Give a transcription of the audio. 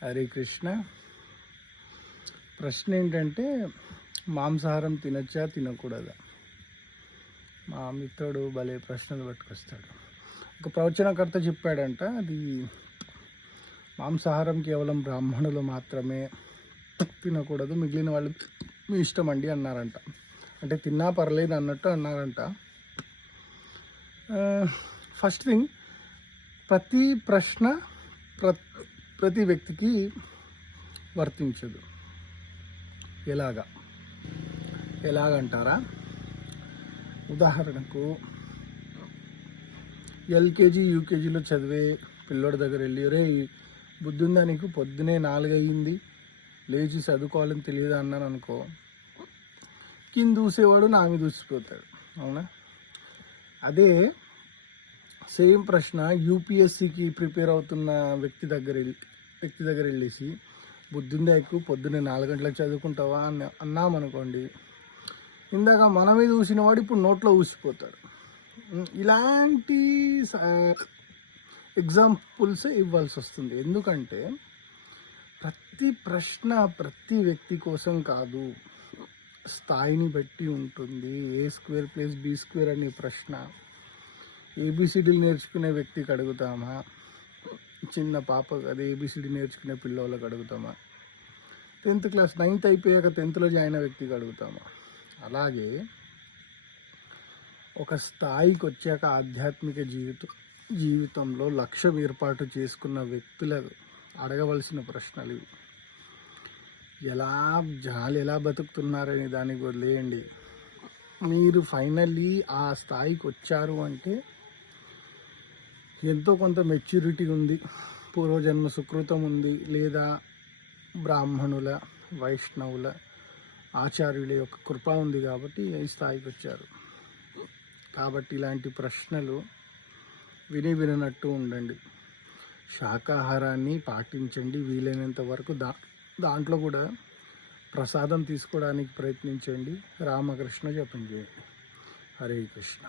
హరే కృష్ణ. ప్రశ్న ఏంటంటే, మాంసాహారం తినచ్చా తినకూడదా? మా మిత్రుడు భలే ప్రశ్నలు పట్టుకొస్తాడు. ఒక ప్రవచనకర్త చెప్పాడంట, అది మాంసాహారం కేవలం బ్రాహ్మణులు మాత్రమే తినకూడదు, మిగిలిన వాళ్ళు మీ ఇష్టం అండి అన్నారంట. అంటే తిన్నా పర్లేదు అన్నట్టు అన్నారంట. ఫస్ట్ థింగ్, ప్రతి ప్రశ్న ప్రతి వ్యక్తికి వర్తించదు. ఎలాగంటారా, ఉదాహరణకు ఎల్కేజీ యూకేజీలో చదివే పిల్లోడి దగ్గర వెళ్ళి, రే బుద్ధి ఉందా నీకు, పొద్దునే 4 అయ్యింది, లేచి చదువుకోవాలని తెలియదా అన్నాను అనుకో, కింద దూసేవాడు నా మీద దూసిపోతాడు. అవునా? అదే సేమ్ ప్రశ్న యూపీఎస్సికి ప్రిపేర్ అవుతున్న వ్యక్తి దగ్గర వెళ్ళేసి, బుద్ధిందా ఎక్కువ, పొద్దున్నే 4 గంటలకు చదువుకుంటావా అన్నామనుకోండి, ఇందాక మన మీద ఊసిన వాడు ఇప్పుడు నోట్లో ఊసిపోతాడు. ఇలాంటి ఎగ్జాంపుల్స్ ఇవ్వాల్సి వస్తుంది. ఎందుకంటే ప్రతి ప్రశ్న ప్రతి వ్యక్తి కోసం కాదు, స్థాయిని బట్టి ఉంటుంది. A² + B² అనే ప్రశ్న ఏబిసిడీలు నేర్చుకునే వ్యక్తికి అడుగుతామా, చిన్న పాప అది ఏబిసిడి నేర్చుకునే పిల్లలకు అడుగుతామా, 10th క్లాస్ 9th అయిపోయాక 10thలో జాయిన్ అయిన వ్యక్తికి అడుగుతామా? అలాగే ఒక స్థాయికి వచ్చాక ఆధ్యాత్మిక జీవితంలో లక్ష్యం ఏర్పాటు చేసుకున్న వ్యక్తులకు అడగవలసిన ప్రశ్నలు ఇవి. ఎలా బతుకుతున్నారనే దానికి వదిలేయండి. మీరు ఫైనల్లీ ఆ స్థాయికి వచ్చారు అంటే ఎంతో కొంత మెచ్యూరిటీ ఉంది, పూర్వజన్మ సుకృతం ఉంది, లేదా బ్రాహ్మణుల, వైష్ణవుల, ఆచార్యుల యొక్క కృప ఉంది కాబట్టి ఈ స్థాయికి వచ్చారు. కాబట్టి ఇలాంటి ప్రశ్నలు వినట్టు ఉండండి. శాకాహారాన్ని పాటించండి, వీలైనంత వరకు దాంట్లో కూడా ప్రసాదం తీసుకోవడానికి ప్రయత్నించండి. రామకృష్ణ జపం చేయండి. హరే కృష్ణ.